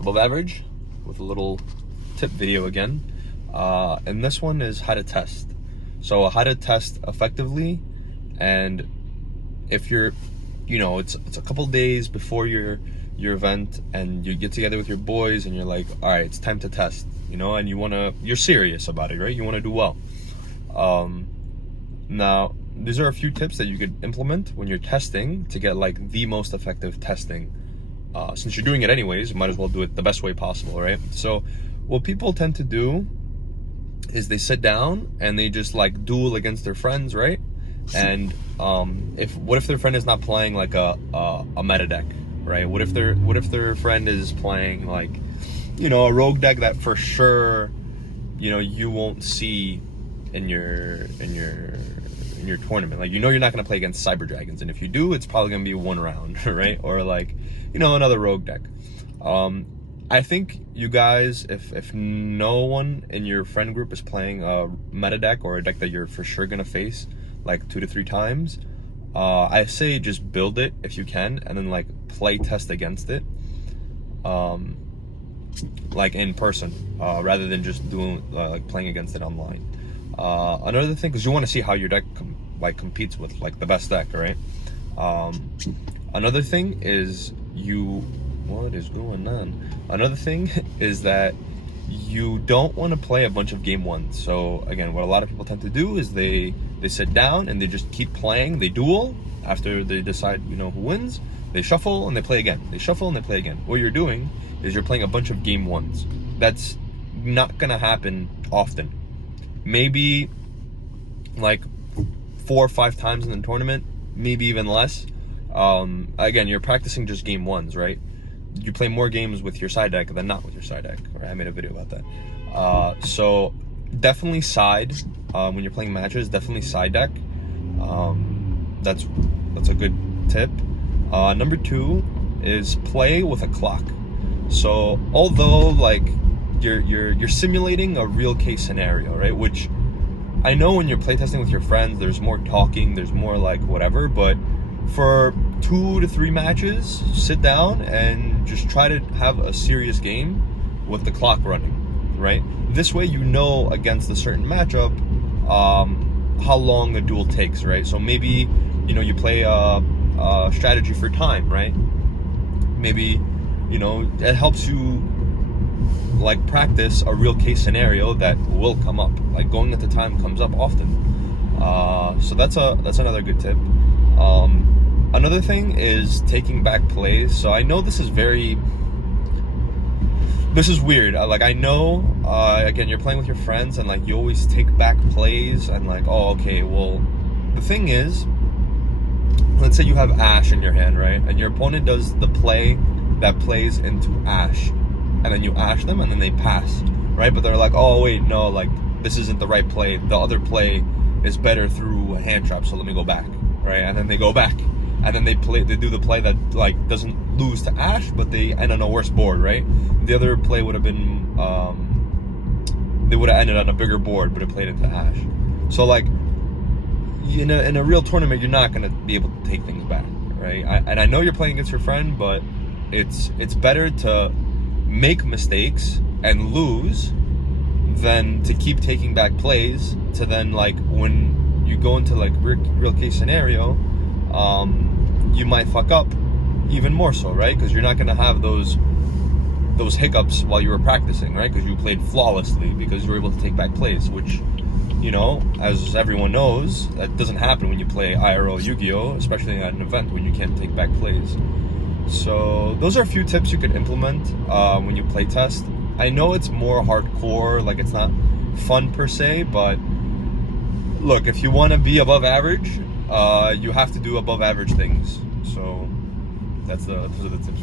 above average with a little tip video again. And this one is how to test. So how to test effectively, and if you're, it's a couple days before your event and you get together with your boys and you're like, all right, it's time to test, and you're serious about it, right? You want to do well. Now, these are a few tips that you could implement when you're testing to get like the most effective testing. Since you're doing it anyways, you might as well do it the best way possible, right? So what people tend to do is they sit down and they just like duel against their friends, right? And what if their friend is not playing like a meta deck, right? What if their friend is playing like, a rogue deck that for sure, you won't see in your tournament. Like, you're not going to play against Cyber Dragons, and if you do, it's probably going to be one round, right? Or like, another rogue deck. I think you guys, if no one in your friend group is playing a meta deck or a deck that you're for sure going to face like 2 to 3 times, I say just build it if you can, and then like play test against it, like in person, rather than just doing like playing against it online. Another thing, because you want to see how your deck competes with like the best deck, right? Another thing is what is going on? Another thing is that you don't want to play a bunch of game ones. So again, what a lot of people tend to do is they sit down and they just keep playing. They duel after they decide who wins. They shuffle and they play again. They shuffle and they play again. What you're doing is you're playing a bunch of game ones. That's not gonna happen often. Maybe like 4 or 5 times in the tournament, maybe even less. Again, you're practicing just game ones, right? You play more games with your side deck than not with your side deck. Right? I made a video about that. So definitely side, when you're playing matches, definitely side deck. That's a good tip. Number 2 is play with a clock. So although like you're simulating a real case scenario, right? Which I know when you're playtesting with your friends, there's more talking, there's more like whatever, but for 2 to 3 matches, sit down and just try to have a serious game with the clock running, right? This way against a certain matchup, how long a duel takes, right? So maybe, you play a strategy for time, right? Maybe, it helps you like practice a real case scenario that will come up. Like going at the time comes up often. So that's another good tip. Another thing is taking back plays. So I know this is weird. Like I know, again, you're playing with your friends and like you always take back plays and like, oh, okay, well, the thing is, let's say you have Ash in your hand, right? And your opponent does the play that plays into Ash, and then you Ash them and then they pass, right? But they're like, oh, wait, no, like this isn't the right play. The other play is better through a hand trap, so let me go back, right? And then they go back. And then they do the play that like doesn't lose to Ash, but they end on a worse board, right? The other play would have been, they would have ended on a bigger board, but it played into Ash. So like, in a real tournament, you're not gonna be able to take things back, right? And I know you're playing against your friend, but it's better to make mistakes and lose than to keep taking back plays. To then like when you go into like real case scenario, you might fuck up even more so, right? Because you're not going to have those hiccups while you were practicing, right? Because you played flawlessly, because you were able to take back plays, which, as everyone knows, that doesn't happen when you play IRL Yu-Gi-Oh!, especially at an event when you can't take back plays. So those are a few tips you could implement when you play test. I know it's more hardcore, like it's not fun per se, but look, if you want to be above average, you have to do above average things. So those are the tips.